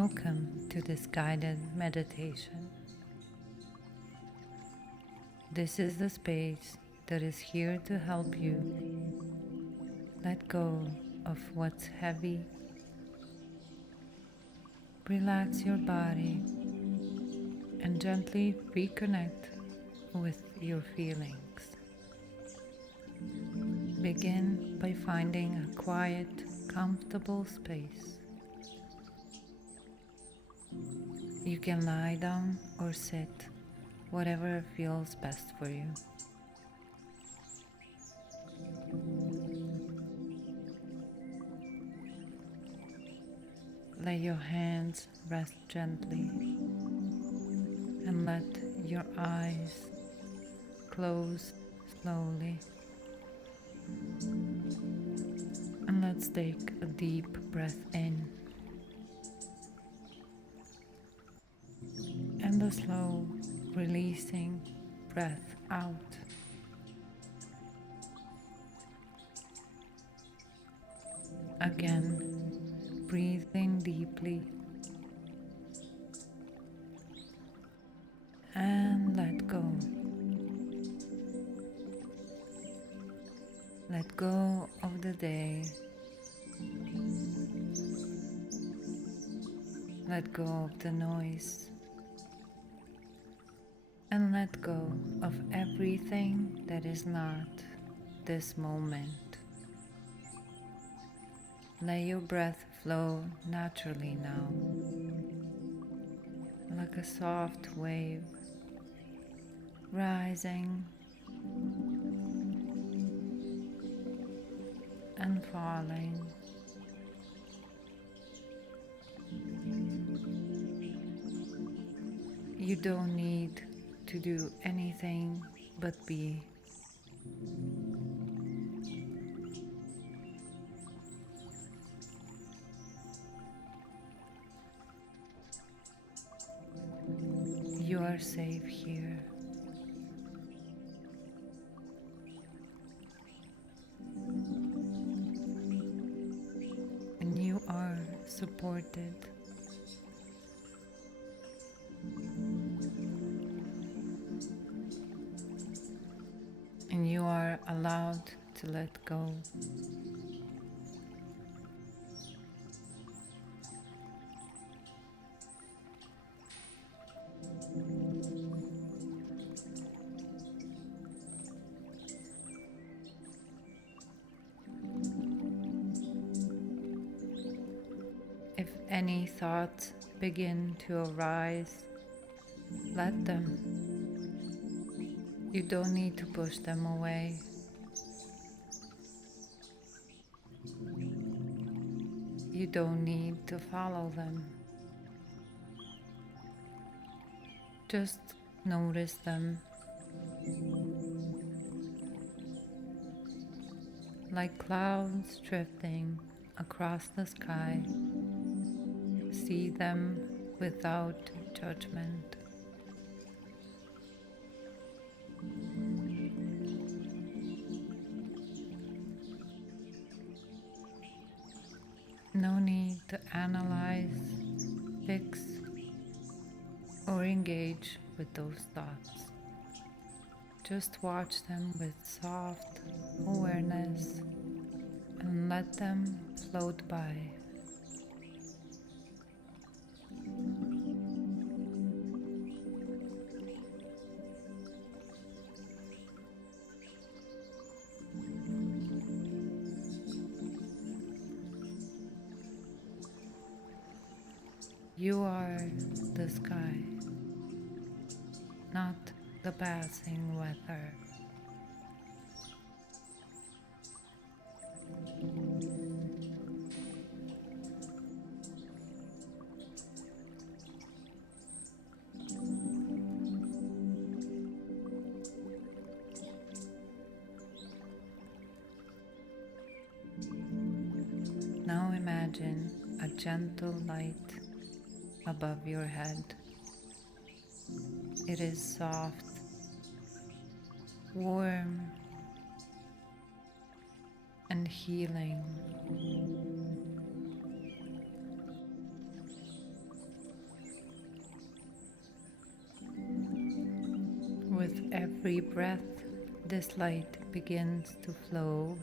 Welcome to this guided meditation. This is the space that is here to help you let go of what's heavy, relax your body, and gently reconnect with your feelings. Begin by finding a quiet, comfortable space. You can lie down or sit, whatever feels best for you. Let your hands rest gently and let your eyes close slowly. And let's take a deep breath in and a slow releasing breath out. Again, breathing deeply and let go. Let go of the day. Let go of the noise. And let go of everything that is not this moment. Let your breath flow naturally now, like a soft wave, rising and falling. You don't need to do anything but be. You are safe here. And you are supported. And you are allowed to let go. If any thoughts begin to arise, let them. You don't need to push them away. You don't need to follow them. Just notice them. Like clouds drifting across the sky, see them without judgment. No need to analyze, fix, or engage with those thoughts. Just watch them with soft awareness and let them float by. You are the sky, not the passing weather. Now imagine a gentle light above your head. It is soft, warm, and healing. every breath, this light begins to flow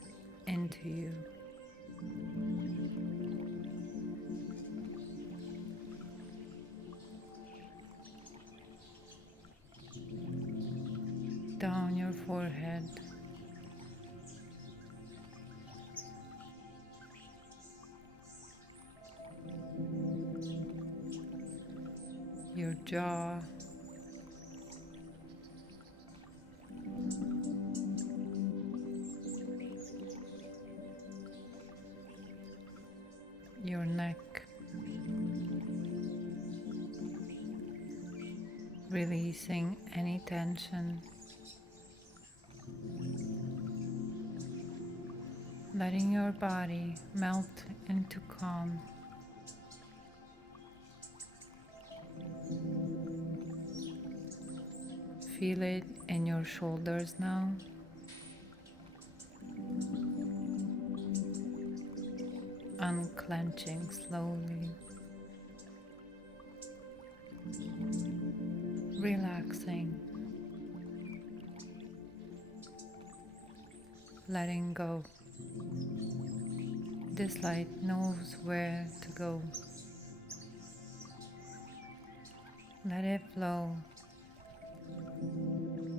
into you. Down your forehead, your jaw, your neck, releasing any tension, letting your body melt into calm. Feel it in your shoulders now, unclenching slowly, relaxing, letting go. This light knows where to go. Let it flow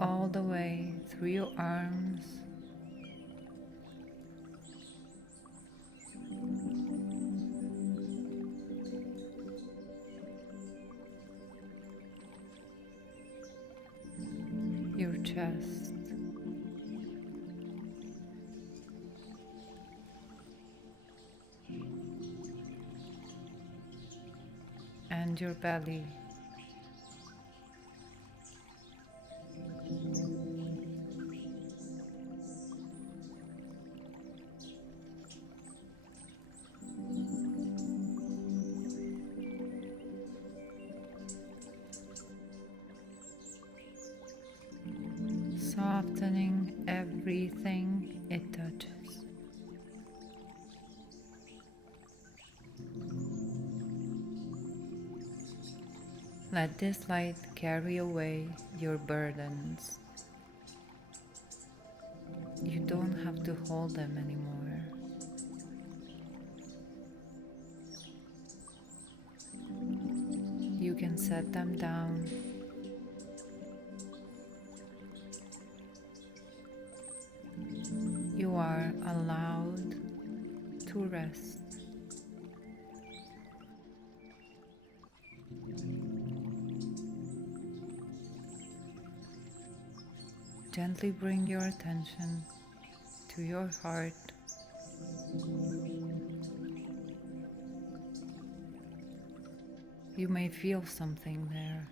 all the way through your arms, your chest, and your belly. Softening everything it touches. Let this light carry away your burdens. You don't have to hold them anymore. You can set them down. You are allowed to rest. Gently bring your attention to your heart. You may feel something there.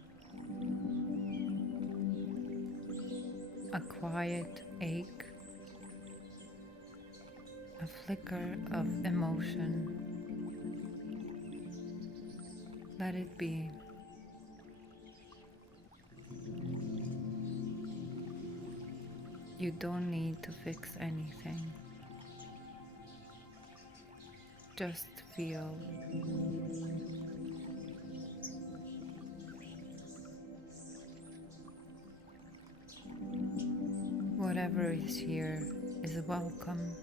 A quiet ache, a flicker of emotion. Let it be. You don't need to fix anything. Just feel. Whatever is here is welcome.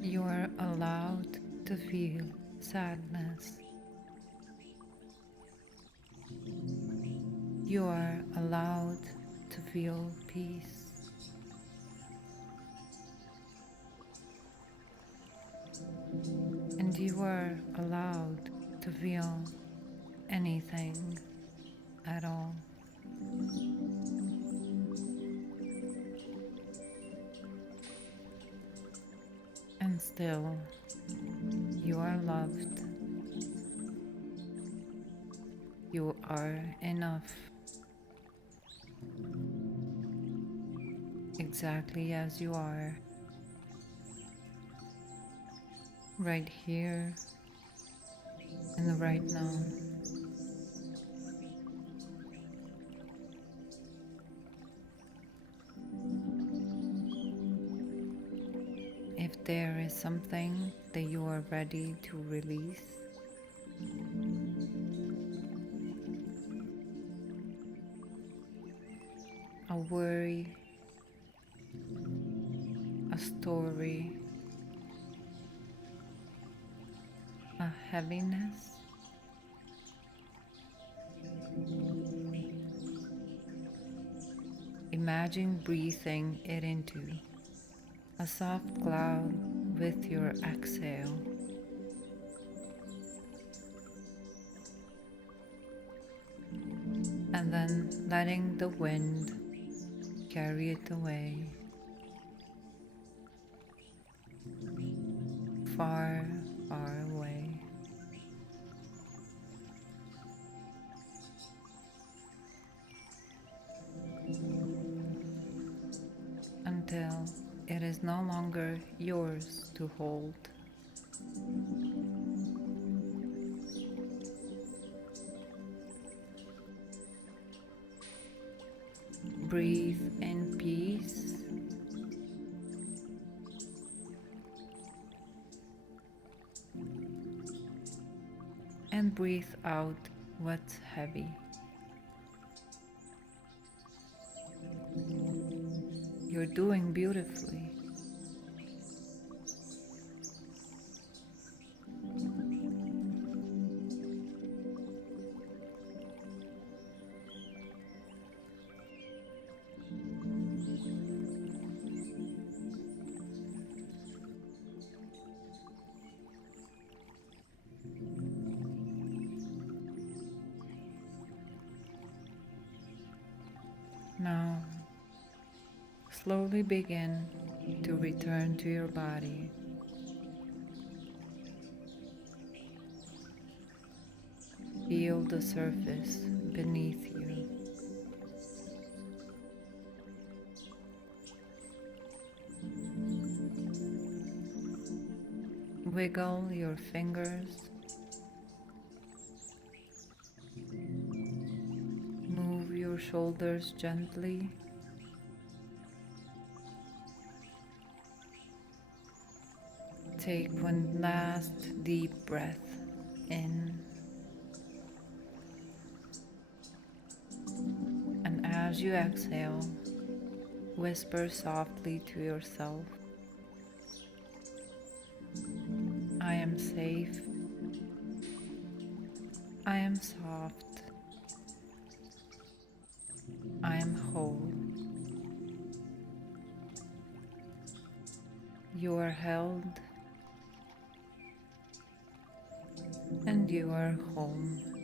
You are allowed to feel sadness. You are allowed to feel peace. And you are allowed to feel anything at all. And still, you are loved. You are enough. Exactly as you are. Right here and right now. If there is something that you are ready to release, a worry, a story, a heaviness. Imagine breathing it into a soft cloud with your exhale, and then letting the wind carry it away, far, far away, until it is no longer yours to hold. Breathe in peace and breathe out what's heavy. You're doing beautifully. Now, slowly begin to return to your body. Feel the surface beneath you. Wiggle your fingers. Move your shoulders gently. Take one last deep breath in, and as you exhale, whisper softly to yourself, I am safe, I am soft, I am whole. You are held and you are home.